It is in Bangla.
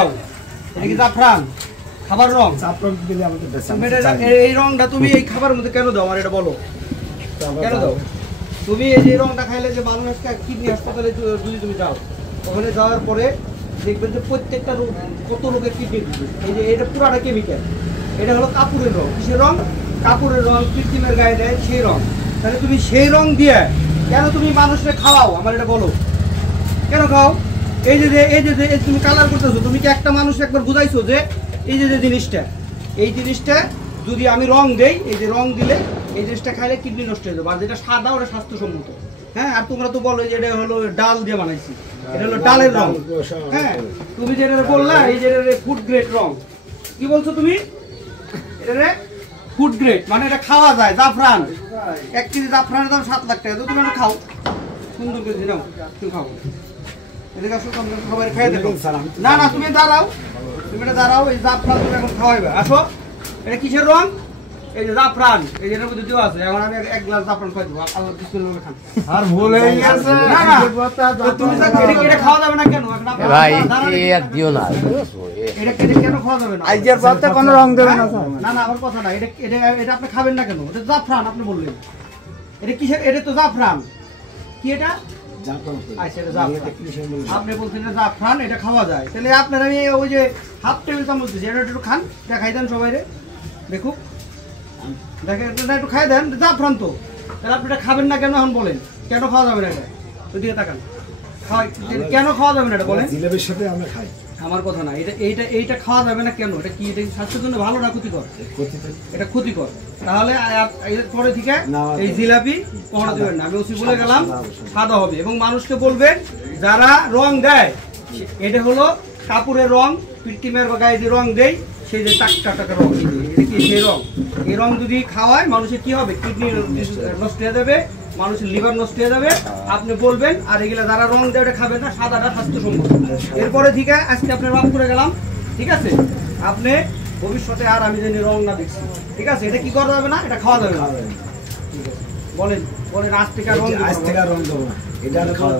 দাও, এটা কি জাফরান খাবার রং? এই রংটা তুমি এই খাবারের মধ্যে কেন দাও আমার এটা বলো, কেন দাও? তুমি এই যে রংটা খাইলে যে মানুষ কিডনি হাসপাতালে যদি তুমি যাও, ওখানে যাওয়ার পরে দেখবেন যে প্রত্যেকটা রোগ কত লোকের কিডনি দিবে। এই যে এটা পুরাটা কেমিক্যাল, এটা হলো কাপড়ের রং। কিসের রং? কাপড়ের রং, কৃত্রিমের গায়ে দেয় সেই রং। তাহলে তুমি সেই রং দিয়ে কেন তুমি মানুষকে খাওয়াও আমার এটা বলো, কেন খাও? এই যে তুমি কালার করতেছো, তুমি কি একটা মানুষ একবার বুঝাইছো যে এই যে জিনিসটা যদি আমি রং দেই, এই যে রং দিলে এই জিনিসটা খাইলে কিডনি নষ্ট হয়ে যাবে, আর যেটা সাদা ওটা স্বাস্থ্যসম্মত। হ্যাঁ, আর তোমরা তো বলো যে এটা হলো ডাল দিয়ে বানাইছি, এটা হলো ডালের রং। হ্যাঁ, তুমি যেটা বললা এই যে ফুড গ্রেড রং, কি বলছো তুমি? এটা ফুড গ্রেড মানে এটা খাওয়া যায়। জাফরান 1 কেজি জাফরানের দাম 7 লাখ টাকা। তো তুমি এটা খাও, সুন্দর করে নাও, তুমি খাও। এদিকে আসো, সবাই খেয়ে দেখো। না না, তুমি দাঁড়াও, তুমি এটা দাঁড়াও। এই জাফরান তুমি এখন খাওয়াইবে। আসো, এটা কিসের রং? এই যে জাফরান, এই যে এর মধ্যে দেওয়া আছে। এখন আমি 1 গ্লাস জাফরান খাই দেবো, আল্লাহ বিসমিল্লাহ খান। আর ভুল হয়ে গেছে। না না, তুমি এটা খাওয়া যাবে না কেন? ভাই এক দিও না, এটা কেন খাওয়া যাবে না? আইজার বাতে কোনো রং দেবে না। না না, আমার কথা না। এটা আপনি খাবেন না কেন? এটা জাফরান আপনি বললেন। এটা কিসের? এটা তো জাফরান। কি এটা? আপনি বলছেন জাফরান, এটা খাওয়া যায়। তাহলে আপনার আমি ওই যে হাফ টেবিল চামচ দিচ্ছি, এটা একটু খান, এটা খাই দেন সবাই রে, দেখুক দেখেন, এটা একটু খাই দেন। জাফরান তো, তাহলে আপনি এটা খাবেন না কেন এখন বলেন? কেন খাওয়া যাবে না এটা? ওইদিকে তাকান, কেন খাওয়া যাবে না এটা বলেন? জিলাপির সাথে আমরা খাই। আমার কথা না, এইটা খাওয়া যাবে না কেন? এটা কি স্বাস্থ্যের জন্য ভালো না ক্ষতিকর? এটা ক্ষতিকর। তাহলে পরে থেকে এই জিলাপি কখনো দিবেন না। আমি ওসি বলে গেলাম, সাদা হবে। এবং মানুষকে বলবেন যারা রং দেয়, এটা হলো কাপড়ের রং, কৃত্রিমের গায়ে যে রং দেয়, সেই যে টাকা রং, এটা কি সেই রং? এই রং যদি খাওয়ায় মানুষের কি হবে? কিডনি নষ্ট হয়ে যাবে, মানুষের লিভার নষ্ট হয়ে যাবে। আপনি বলবেন, আর এগুলা যারা রং দেয় ওটা খাবেন না, সাদাটা স্বাস্থ্যসম্মত। এরপরে ঠিক আছে, আজকে আপনার মাফ করে গেলাম, ঠিক আছে? আপনি ভবিষ্যতে আর আমি জানি রং না দেখছি, ঠিক আছে? এটা কি করা যাবে না, এটা খাওয়া যাবে না। বলেন বলেন, আজ থেকে রং দেবো না, এটা খাওয়া